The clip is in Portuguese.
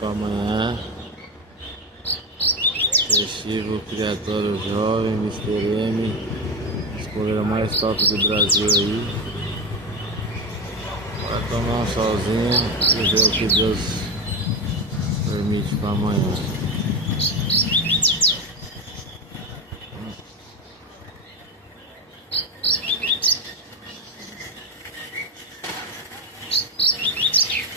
para amanhã. Festivo Criatório Jovem, Mr. M, escolheram mais top do Brasil aí. Vai tomar um solzinho e ver o que Deus permite para amanhã.